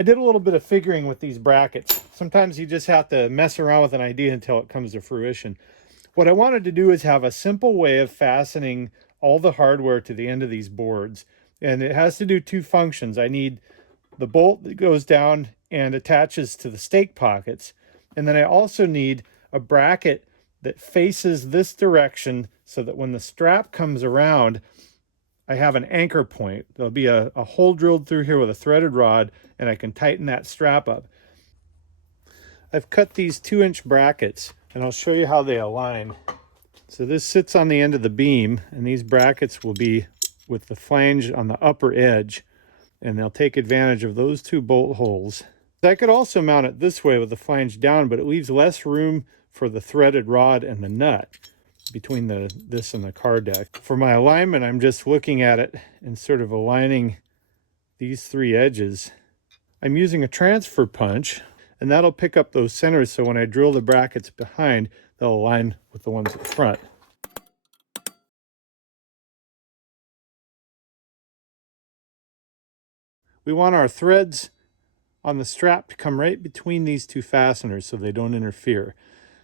I did a little bit of figuring with these brackets. Sometimes you just have to mess around with an idea until it comes to fruition. What I wanted to do is have a simple way of fastening all the hardware to the end of these boards. And it has to do two functions. I need the bolt that goes down and attaches to the stake pockets. And then I also need a bracket that faces this direction so that when the strap comes around, I have an anchor point. There'll be a hole drilled through here with a threaded rod, and I can tighten that strap up. I've cut these 2-inch brackets, and I'll show you how they align. So this sits on the end of the beam, and these brackets will be with the flange on the upper edge, and they'll take advantage of those 2 bolt holes. I could also mount it this way with the flange down, but it leaves less room for the threaded rod and the nut between this and the car deck. For my alignment, I'm just looking at it and sort of aligning these 3 edges. I'm using a transfer punch, and that'll pick up those centers, so when I drill the brackets behind, they'll align with the ones at the front. We want our threads on the strap to come right between these 2 fasteners so they don't interfere.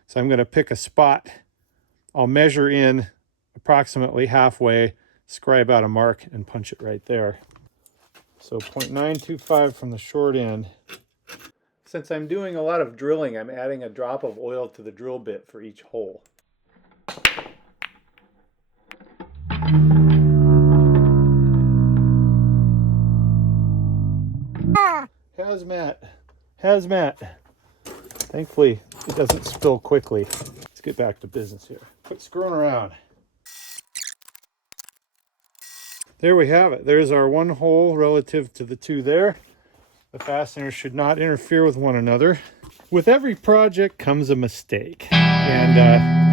So I'm going to pick a spot. I'll measure in approximately halfway, scribe out a mark, and punch it right there. So 0.925 from the short end. Since I'm doing a lot of drilling, I'm adding a drop of oil to the drill bit for each hole. Hazmat. Thankfully, it doesn't spill quickly. Let's get back to business here. Quit screwing around. There we have it. There's our 1 hole relative to the 2 there. The fasteners should not interfere with one another. With every project comes a mistake, and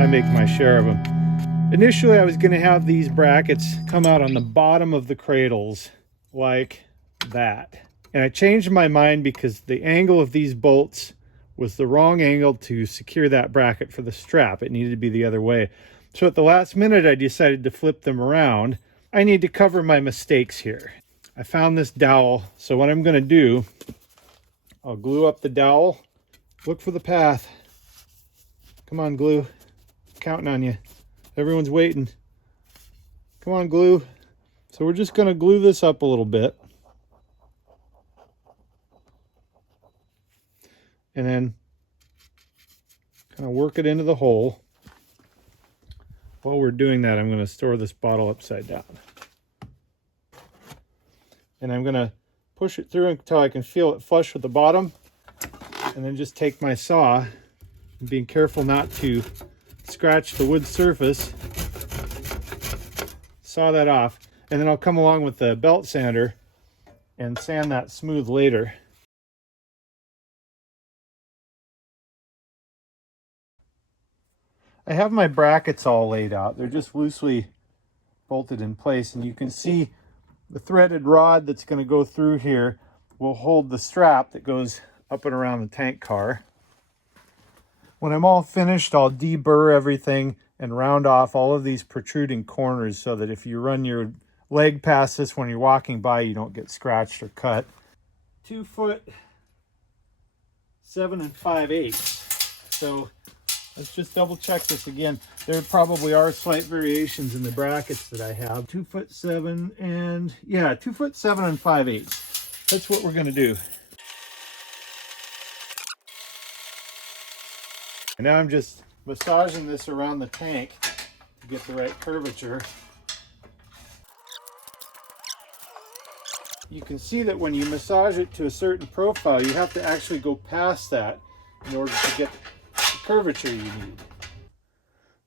I make my share of them. Initially, I was going to have these brackets come out on the bottom of the cradles like that. And I changed my mind because the angle of these bolts was the wrong angle to secure that bracket for the strap. It needed to be the other way. So at the last minute, I decided to flip them around. I need to cover my mistakes here. I found this dowel, so what I'm going to do, I'll glue up the dowel. Look for the path. Come on, glue. I'm counting on you. Everyone's waiting. Come on, glue. So we're just going to glue this up a little bit. And then kind of work it into the hole. While we're doing that, I'm going to store this bottle upside down. And I'm going to push it through until I can feel it flush with the bottom. And then just take my saw, and being careful not to scratch the wood surface, saw that off. And then I'll come along with the belt sander and sand that smooth later. I have my brackets all laid out. They're just loosely bolted in place, and you can see the threaded rod that's going to go through here will hold the strap that goes up and around the tank car. When I'm all finished, I'll deburr everything and round off all of these protruding corners so that if you run your leg past this when you're walking by, you don't get scratched or cut. 2 foot 7 5/8. So let's just double check this again. There probably are slight variations in the brackets that I have. 2 foot 7 and 2 foot 7 5/8. That's what we're going to do. And now I'm just massaging this around the tank to get the right curvature. You can see that when you massage it to a certain profile, you have to actually go past that in order to get the curvature you need.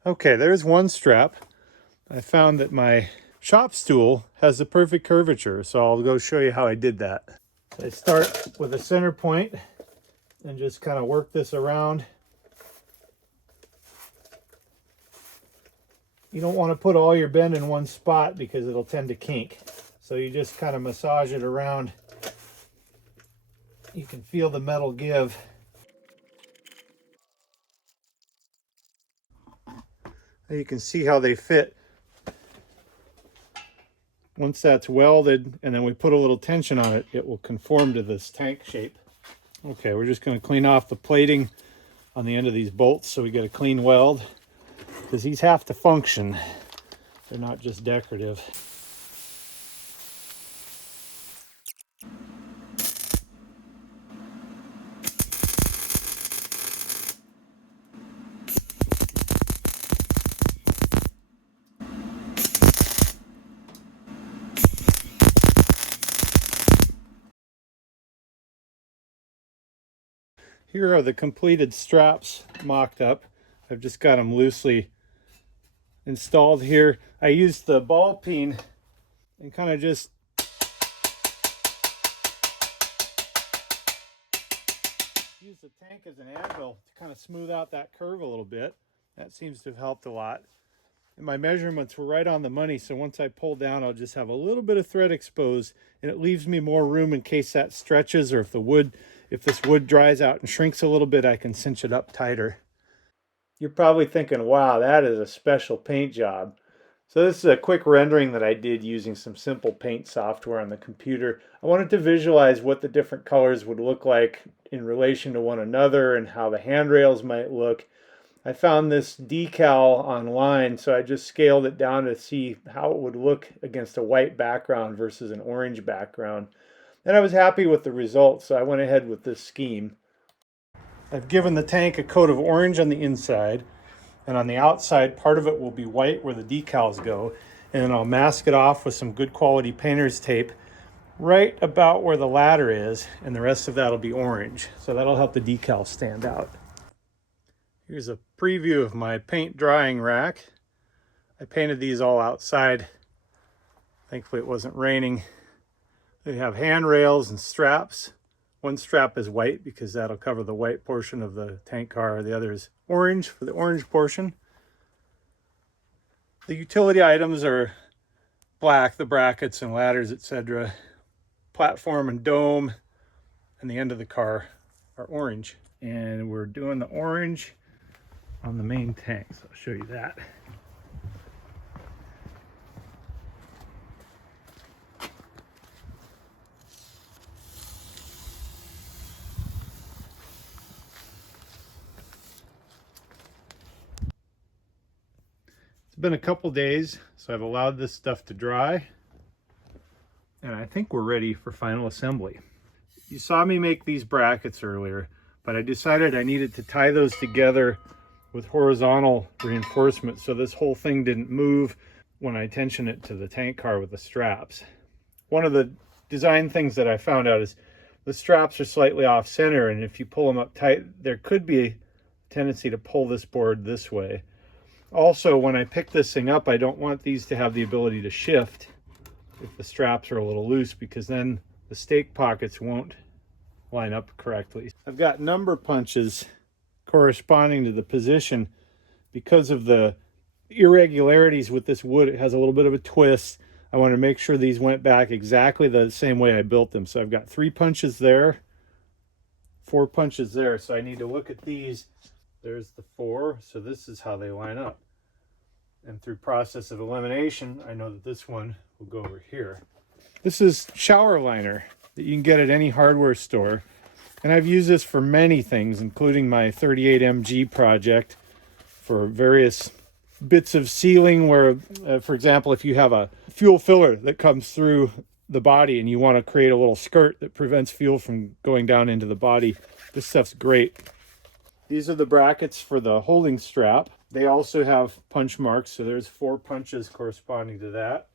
Okay, there's one strap. I found that my shop stool has the perfect curvature, so I'll go show you how I did that. I start with a center point and just kind of work this around. You don't want to put all your bend in one spot because it'll tend to kink. So you just kind of massage it around. You can feel the metal give. You can see how they fit Once that's welded and then we put a little tension on it, it will conform to this tank shape. Okay, we're just going to clean off the plating on the end of these bolts so we get a clean weld, because these have to function. They're not just decorative. Here are the completed straps mocked up. I've just got them loosely installed here. I used the ball peen and kind of just use the tank as an anvil to kind of smooth out that curve a little bit. That seems to have helped a lot. And my measurements were right on the money, so once I pull down, I'll just have a little bit of thread exposed, and it leaves me more room in case that stretches, or if this wood dries out and shrinks a little bit, I can cinch it up tighter. You're probably thinking, wow, that is a special paint job. So this is a quick rendering that I did using some simple paint software on the computer. I wanted to visualize what the different colors would look like in relation to one another and how the handrails might look. I found this decal online, so I just scaled it down to see how it would look against a white background versus an orange background. And I was happy with the results, so I went ahead with this scheme. I've given the tank a coat of orange on the inside, and on the outside, part of it will be white where the decals go, and then I'll mask it off with some good quality painter's tape right about where the ladder is, and the rest of that will be orange. So that'll help the decals stand out. Here's a preview of my paint drying rack. I painted these all outside. Thankfully it wasn't raining. They have handrails and straps. One strap is white because that'll cover the white portion of the tank car. The other is orange for the orange portion. The utility items are black, the brackets and ladders, etc. Platform and dome and the end of the car are orange. And we're doing the orange on the main tank, so I'll show you that. It's been a couple days, so I've allowed this stuff to dry, and I think we're ready for final assembly. You saw me make these brackets earlier, but I decided I needed to tie those together with horizontal reinforcement so this whole thing didn't move when I tension it to the tank car with the straps. One of the design things that I found out is the straps are slightly off center, and if you pull them up tight, there could be a tendency to pull this board this way. Also, when I pick this thing up, I don't want these to have the ability to shift if the straps are a little loose, because then the stake pockets won't line up correctly. I've got number punches corresponding to the position because of the irregularities with this wood. It has a little bit of a twist. I want to make sure these went back exactly the same way I built them. So I've got 3 punches there, 4 punches there. So I need to look at these. There's the 4. So this is how they line up. And through process of elimination, I know that this one will go over here. This is shower liner that you can get at any hardware store. And I've used this for many things, including my 38 mg project for various bits of sealing where, for example, if you have a fuel filler that comes through the body and you want to create a little skirt that prevents fuel from going down into the body, this stuff's great. These are the brackets for the holding strap. They also have punch marks, so there's 4 punches corresponding to that.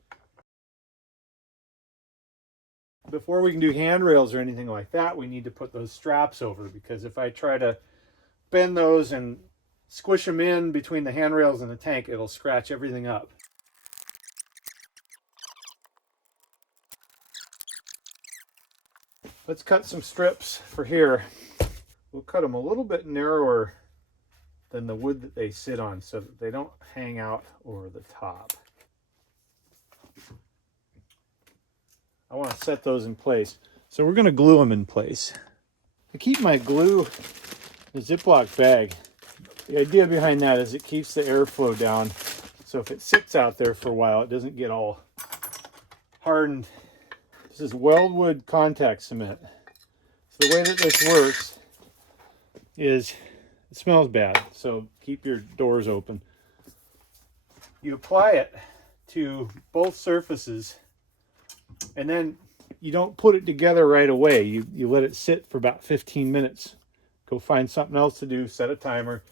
Before we can do handrails or anything like that, we need to put those straps over, because if I try to bend those and squish them in between the handrails and the tank, it'll scratch everything up. Let's cut some strips for here. We'll cut them a little bit narrower than the wood that they sit on so that they don't hang out over the top. I want to set those in place. So we're going to glue them in place. I keep my glue in a Ziploc bag. The idea behind that is it keeps the airflow down. So if it sits out there for a while, it doesn't get all hardened. This is weldwood contact cement. So the way that this works is, it smells bad, so keep your doors open. You apply it to both surfaces, and then you don't put it together right away. You let it sit for about 15 minutes. Go find something else to do, set a timer.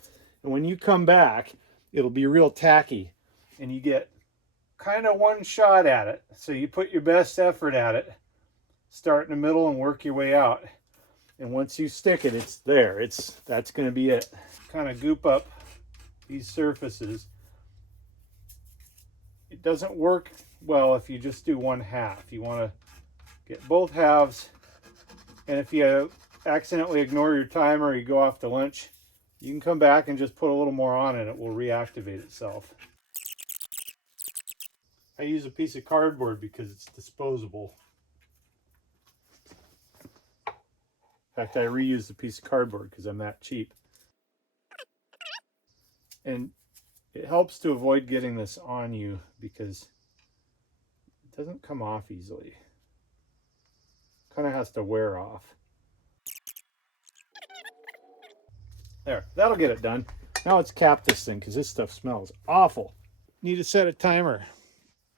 And when you come back, it'll be real tacky. And you get kind of one shot at it. So you put your best effort at it. Start in the middle and work your way out. And once you stick it, it's there. That's going to be it. Kind of goop up these surfaces. It doesn't work well if you just do one half. You want to get both halves. And if you accidentally ignore your timer or you go off to lunch, you can come back and just put a little more on and it will reactivate itself. I use a piece of cardboard because it's disposable. In fact, I reuse the piece of cardboard because I'm that cheap. And it helps to avoid getting this on you because it doesn't come off easily. Kind of has to wear off. There, that'll get it done. Now let's cap this thing because this stuff smells awful. Need to set a timer.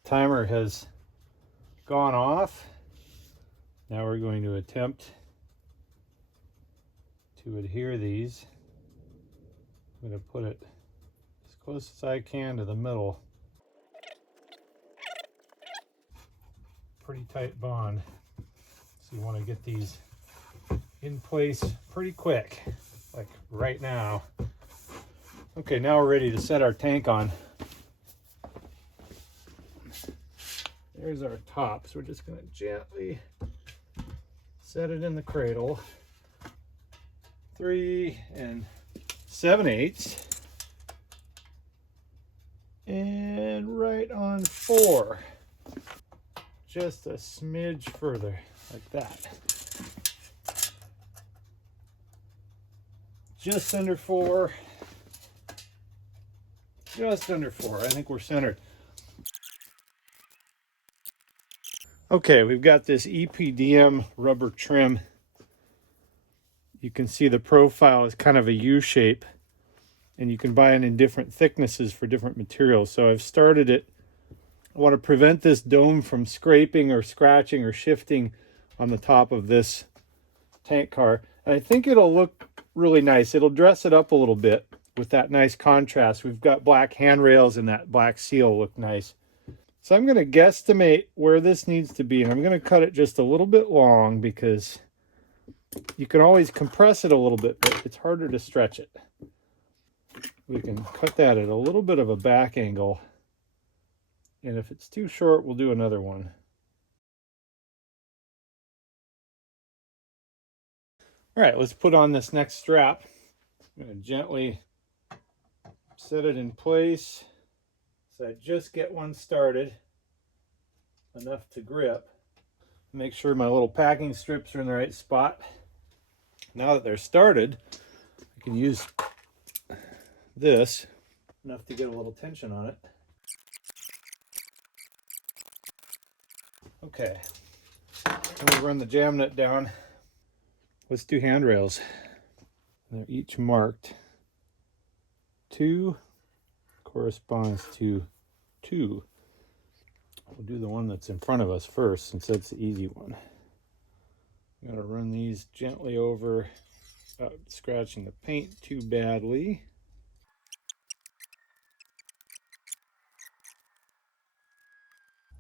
Timer has gone off. Now we're going to attempt to adhere these. I'm going to put it as close as I can to the middle. Pretty tight bond. So you want to get these in place pretty quick, like right now. Okay, now we're ready to set our tank on. There's our top. So we're just going to gently set it in the cradle. 3 7/8. And right on 4. Just a smidge further, like that. Just under 4. Just under 4. I think we're centered. Okay, we've got this EPDM rubber trim. You can see the profile is kind of a U shape, and you can buy it in different thicknesses for different materials. So I've started it. I want to prevent this dome from scraping or scratching or shifting on the top of this tank car. And I think it'll look really nice. It'll dress it up a little bit with that nice contrast. We've got black handrails and that black seal look nice. So I'm going to guesstimate where this needs to be, and I'm going to cut it just a little bit long because you can always compress it a little bit, but it's harder to stretch it. We can cut that at a little bit of a back angle, and if it's too short, we'll do another one. All right, let's put on this next strap. I'm going to gently set it in place. So I just get one started, enough to grip. Make sure my little packing strips are in the right spot. Now that they're started, I can use this, enough to get a little tension on it. Okay, I'm going to run the jam nut down. Let's do handrails. They're each marked. 2 corresponds to 2. We'll do the one that's in front of us first, since that's the easy one. I'm going to run these gently over without scratching the paint too badly.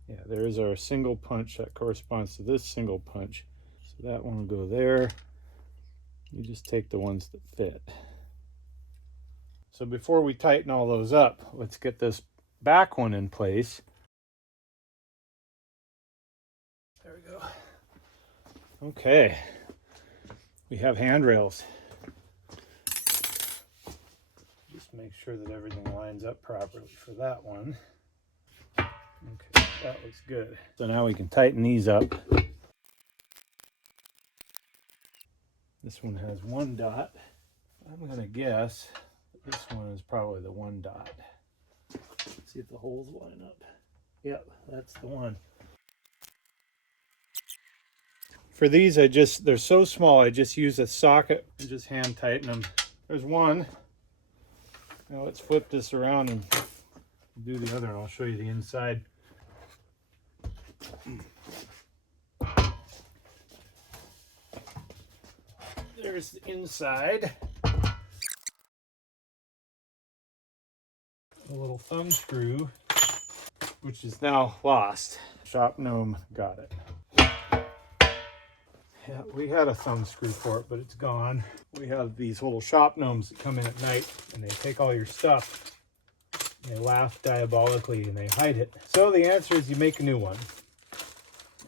Yeah, there's our single punch that corresponds to this single punch. So that one will go there. You just take the ones that fit. So before we tighten all those up, let's get this back one in place. There we go. Okay, we have handrails. Just make sure that everything lines up properly for that one. Okay, that looks good. So now we can tighten these up. This one has 1 dot. I'm gonna guess that this one is probably the 1 dot. Let's see if the holes line up. Yep, that's the one. For these, they're so small, I just use a socket and just hand tighten them. There's one. Now let's flip this around and do the other, and I'll show you the inside. There's the inside. A little thumb screw, which is now lost. Shop gnome got it. Yeah, we had a thumb screw for it, but it's gone. We have these little shop gnomes that come in at night and they take all your stuff. They laugh diabolically and they hide it. So the answer is you make a new one.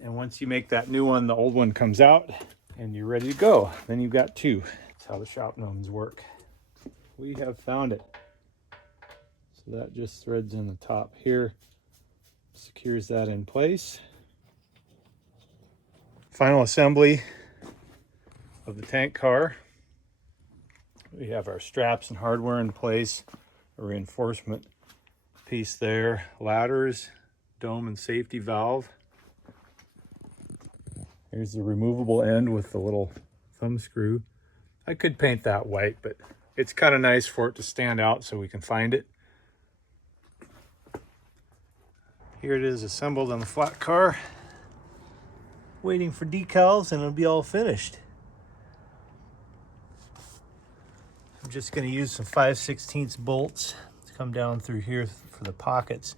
And once you make that new one, the old one comes out and you're ready to go. Then you've got two. That's how the shop gnomes work. We have found it. So that just threads in the top here, secures that in place. Final assembly of the tank car. We have our straps and hardware in place, a reinforcement piece there, ladders, dome and safety valve. Here's the removable end with the little thumb screw. I could paint that white, but it's kind of nice for it to stand out so we can find it. Here it is assembled on the flat car. Waiting for decals and it'll be all finished. I'm just going to use some 5/16 bolts to come down through here for the pockets.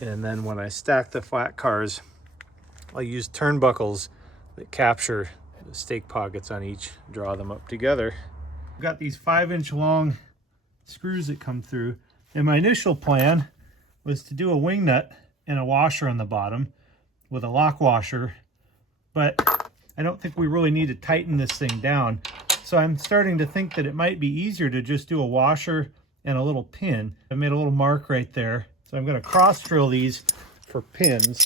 And then when I stack the flat cars, I'll use turnbuckles that capture the stake pockets on each, draw them up together. I've got these 5-inch long screws that come through. And my initial plan was to do a wing nut and a washer on the bottom with a lock washer, but I don't think we really need to tighten this thing down. So I'm starting to think that it might be easier to just do a washer and a little pin. I made a little mark right there. So I'm going to cross drill these for pins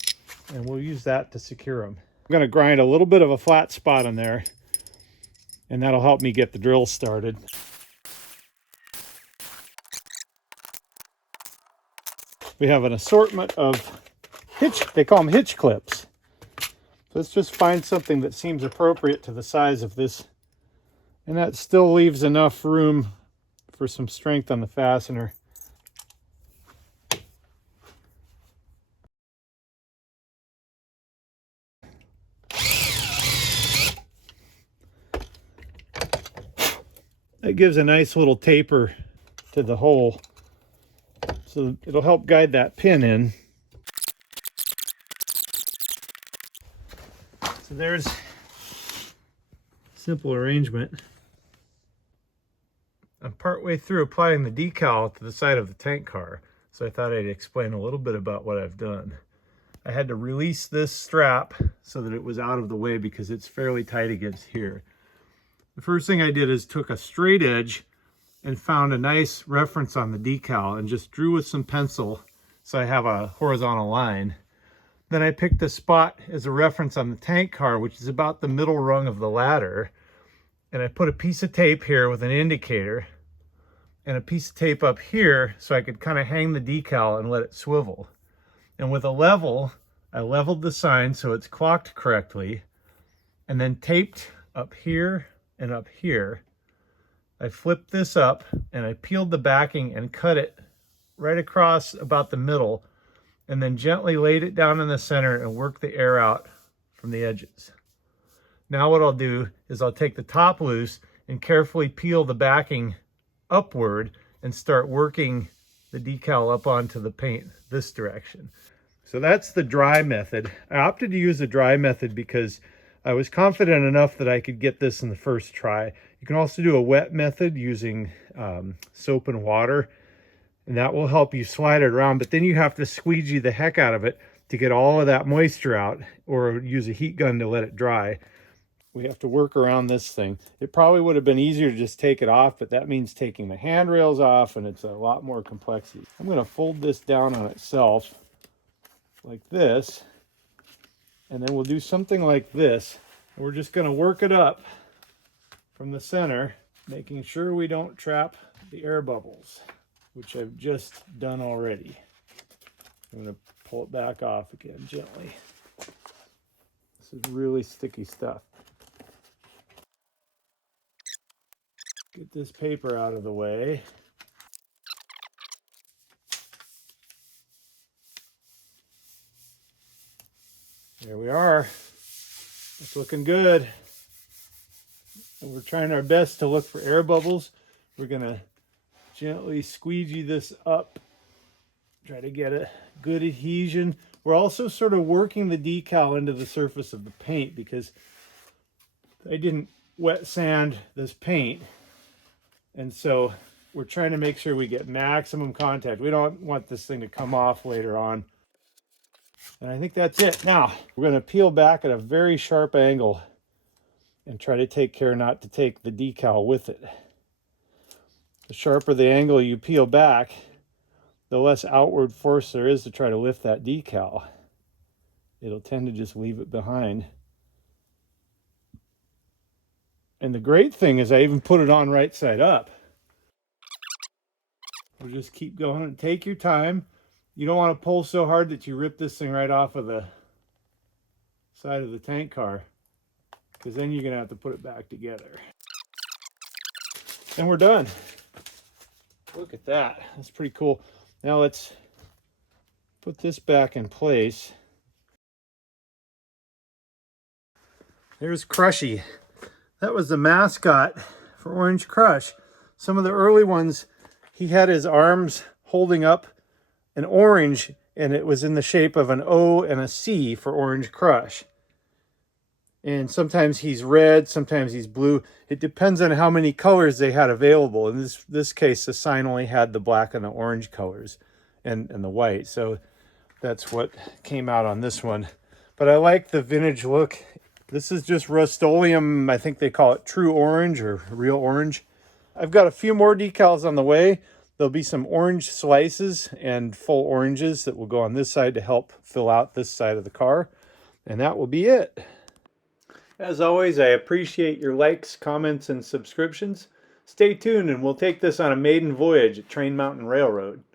and we'll use that to secure them. I'm going to grind a little bit of a flat spot in there and that'll help me get the drill started. We have an assortment of they call them hitch clips. Let's just find something that seems appropriate to the size of this. And that still leaves enough room for some strength on the fastener. That gives a nice little taper to the hole. So it'll help guide that pin in. So there's simple arrangement. I'm partway through applying the decal to the side of the tank car, so I thought I'd explain a little bit about what I've done. I had to release this strap so that it was out of the way because it's fairly tight against here. The first thing I did is took a straight edge and found a nice reference on the decal and just drew with some pencil so I have a horizontal line. Then I picked a spot as a reference on the tank car, which is about the middle rung of the ladder. And I put a piece of tape here with an indicator and a piece of tape up here so I could kind of hang the decal and let it swivel. And with a level, I leveled the sign so it's clocked correctly and then taped up here and up here. I flipped this up and I peeled the backing and cut it right across about the middle and then gently laid it down in the center and worked the air out from the edges. Now what I'll do is I'll take the top loose and carefully peel the backing upward and start working the decal up onto the paint this direction. So that's the dry method. I opted to use the dry method because I was confident enough that I could get this in the first try. You can also do a wet method using soap and water, and that will help you slide it around, but then you have to squeegee the heck out of it to get all of that moisture out, or use a heat gun to let it dry. We have to work around this thing. It probably would have been easier to just take it off, but that means taking the handrails off, and it's a lot more complexity. I'm going to fold this down on itself like this, and then we'll do something like this. We're just going to work it up from the center, making sure we don't trap the air bubbles, which I've just done already. I'm going to pull it back off again gently. This This is really sticky stuff. Get this paper out of the way. There we are. It's looking good. And we're trying our best to look for air bubbles. We're gonna gently squeegee this up. Try to get a good adhesion. We're also sort of working the decal into the surface of the paint because I didn't wet sand this paint. And so we're trying to make sure we get maximum contact. We don't want this thing to come off later on. And I think that's it. Now, we're going to peel back at a very sharp angle and try to take care not to take the decal with it. The sharper the angle you peel back, the less outward force there is to try to lift that decal. It'll tend to just leave it behind. And the great thing is I even put it on right side up. We'll just keep going and take your time. You don't want to pull so hard that you rip this thing right off of the side of the tank car, because then you're going to have to put it back together. And we're done. Look at that. That's pretty cool. Now let's put this back in place. There's Crushy. That was the mascot for Orange Crush. Some of the early ones, he had his arms holding up an orange, and it was in the shape of an O and a C for Orange Crush. And sometimes he's red, sometimes he's blue. It depends on how many colors they had available. In this case, the sign only had the black and the orange colors and the white. So that's what came out on this one. But I like the vintage look. This is just Rustoleum. I think they call it True Orange or Real Orange. I've got a few more decals on the way. There'll be some orange slices and full oranges that will go on this side to help fill out this side of the car. And that will be it. As always, I appreciate your likes, comments, and subscriptions. Stay tuned and we'll take this on a maiden voyage at Train Mountain Railroad.